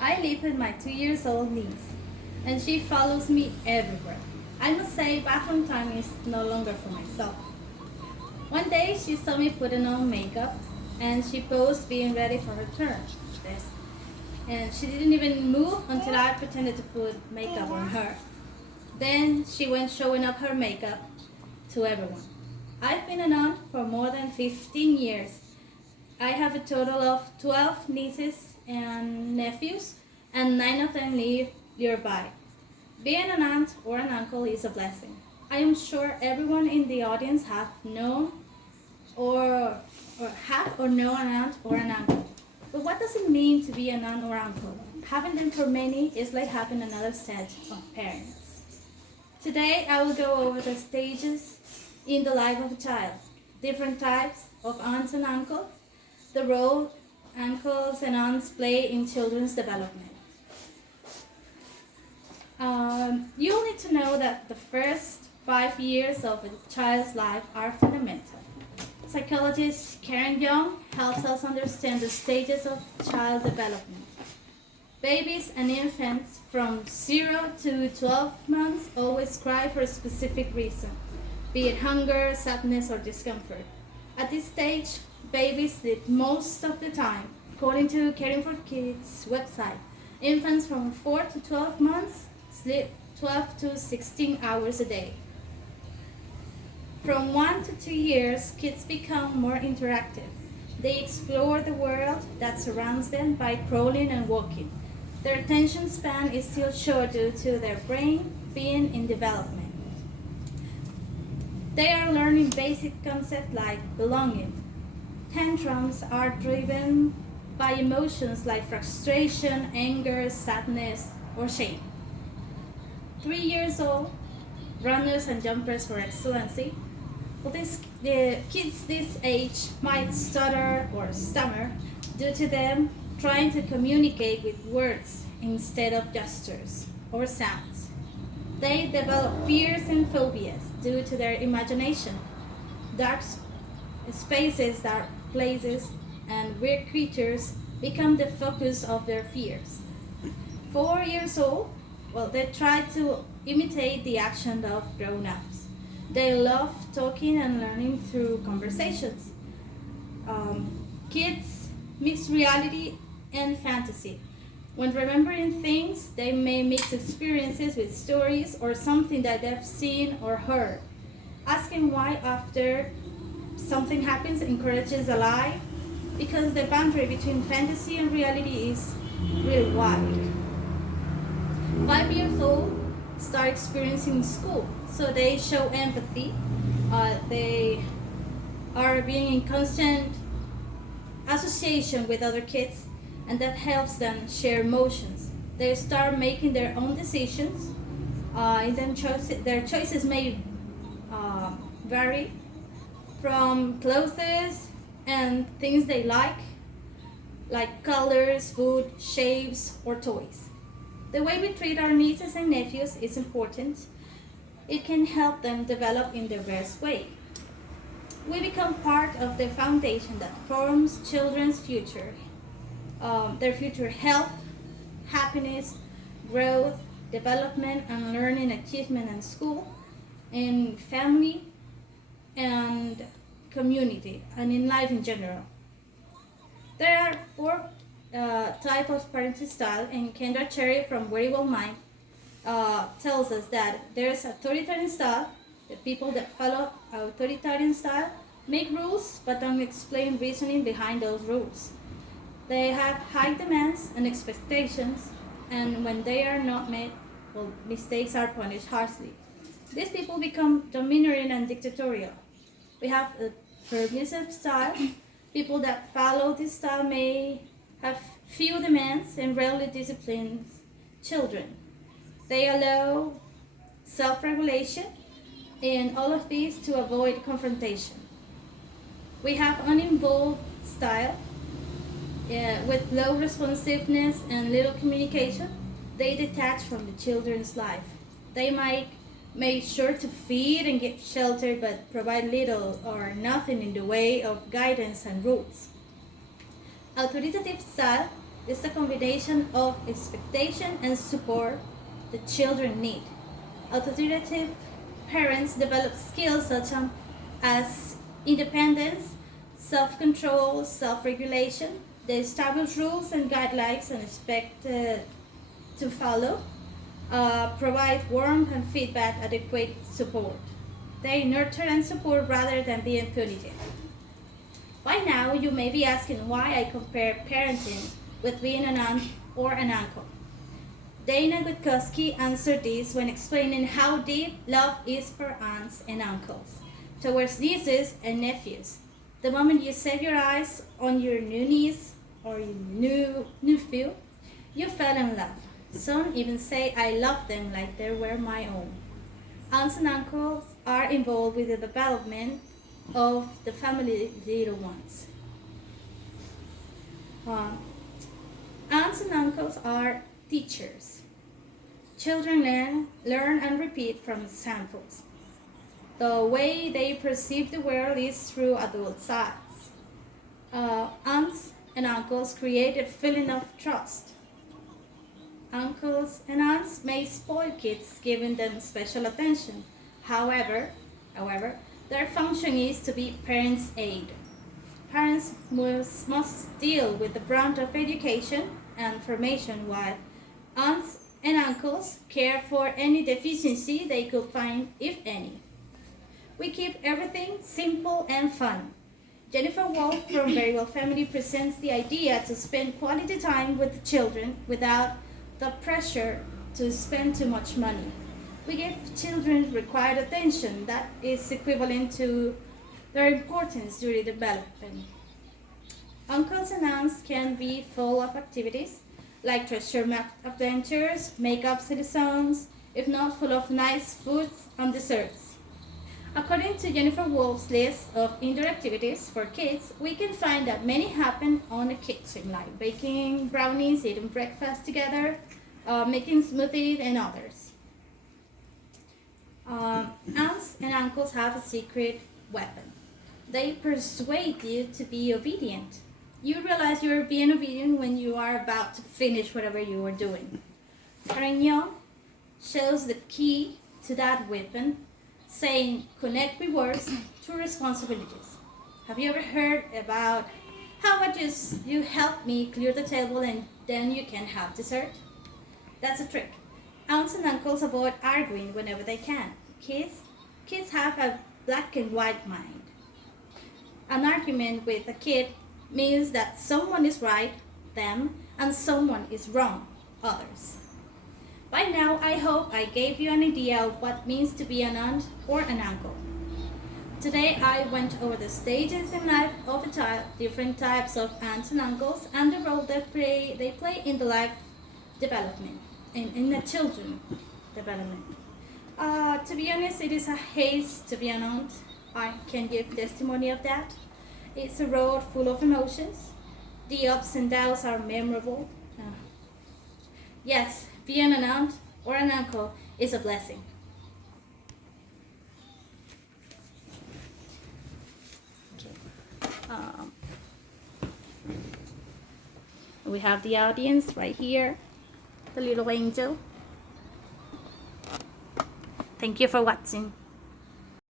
I live with my 2 years old niece, and she follows me everywhere. I must say, bathroom time is no longer for myself. One day, she saw me putting on makeup, and she posed being ready for her turn. This. And she didn't even move until I pretended to put makeup on her. Then she went showing up her makeup to everyone. I've been a nun for more than 15 years. I have a total of 12 nieces and nephews, and 9 of them live nearby. Being an aunt or an uncle is a blessing. I am sure everyone in the audience have known or know an aunt or an uncle. But what does it mean to be an aunt or uncle? Having them for many is like having another set of parents. Today I will go over the stages in the life of a child, different types of aunts and uncles, the role uncles and aunts play in children's development. You'll need to know that the first 5 years of a child's life are fundamental. Psychologist Karen Young helps us understand the stages of child development. Babies and infants from 0 to 12 months always cry for a specific reason, be it hunger, sadness, or discomfort. At this stage, babies sleep most of the time. According to Caring for Kids website, infants from 4 to 12 months sleep 12 to 16 hours a day. From 1 to 2 years, kids become more interactive. They explore the world that surrounds them by crawling and walking. Their attention span is still short due to their brain being in development. They are learning basic concepts like belonging. Tantrums are driven by emotions like frustration, anger, sadness, or shame. 3 years old, runners and jumpers for excellency. Well, the kids this age might stutter or stammer due to them trying to communicate with words instead of gestures or sounds. They develop fears and phobias due to their imagination. Dark spaces, dark places, and weird creatures become the focus of their fears. 4 years old, well, they try to imitate the action of grown-ups. They love talking and learning through conversations. Kids mix reality and fantasy. When remembering things, they may mix experiences with stories or something that they've seen or heard. Asking why after something happens encourages a lie because the boundary between fantasy and reality is really wide. 5 years old start experiencing school, so they show empathy. They are being in constant association with other kids, and that helps them share emotions. They start making their own decisions. Their choices may vary from clothes and things they like colors, food, shapes, or toys. The way we treat our nieces and nephews is important. It can help them develop in their best way. We become part of the foundation that forms children's future, their future health, happiness, growth, development, and learning achievement in school, in family, and community, and in life in general. There are 4 types of parenting style, and Kendra Cherry from Very Well Mind tells us that there's authoritarian style. The people that follow authoritarian style make rules but don't explain reasoning behind those rules. They have high demands and expectations, and when they are not met, well, mistakes are punished harshly. These people become domineering and dictatorial. We have a permissive style. People that follow this style may have few demands and rarely discipline children. They allow self-regulation and all of these to avoid confrontation. We have uninvolved style with low responsiveness and little communication. They detach from the children's life. They might make sure to feed and get shelter but provide little or nothing in the way of guidance and rules. Authoritative style It's the combination of expectation and support the children need. Authoritative parents develop skills such as independence, self-control, self-regulation. They establish rules and guidelines and expect to follow, provide warmth and feedback, adequate support. They nurture and support rather than being punitive. By now, you may be asking why I compare parenting with being an aunt or an uncle. Dana Gutkowski answered this when explaining how deep love is for aunts and uncles, towards nieces and nephews. The moment you set your eyes on your new niece or your new nephew, you fell in love. Some even say I love them like they were my own. Aunts and uncles are involved with the development of the family little ones. Aunts and uncles are teachers. Children learn and repeat from examples. The way they perceive the world is through adults' eyes. Aunts and uncles create a feeling of trust. Uncles and aunts may spoil kids, giving them special attention. However, their function is to be parents' aid. Parents must deal with the brunt of education and formation, while aunts and uncles care for any deficiency they could find, if any. We keep everything simple and fun. Jennifer Wolf from Very Well Family presents the idea to spend quality time with the children without the pressure to spend too much money. We give children required attention that is equivalent to their importance during development. Uncles and aunts can be full of activities like treasure map adventures, makeup citizens, if not full of nice foods and desserts. According to Jennifer Wolf's list of indoor activities for kids, we can find that many happen on the kitchen, like baking brownies, eating breakfast together, making smoothies, and others. Aunts and uncles have a secret weapon. They persuade you to be obedient. You realize you're being obedient when you are about to finish whatever you are doing. Carignan shows the key to that weapon, saying connect rewards to responsibilities. Have you ever heard about how about you help me clear the table and then you can have dessert? That's a trick. Aunts and uncles avoid arguing whenever they can. Kids have a black and white mind. An argument with a kid means that someone is right, them, and someone is wrong, others. By now, I hope I gave you an idea of what it means to be an aunt or an uncle. Today, I went over the stages in life of a child, different types of aunts and uncles, and the role they play in the life development, in the children development. To be honest, it is a haste to be an aunt. I can give testimony of that. It's a road full of emotions. The ups and downs are memorable. Yes, being an aunt or an uncle is a blessing. We have the audience right here, the little angel. Thank you for watching.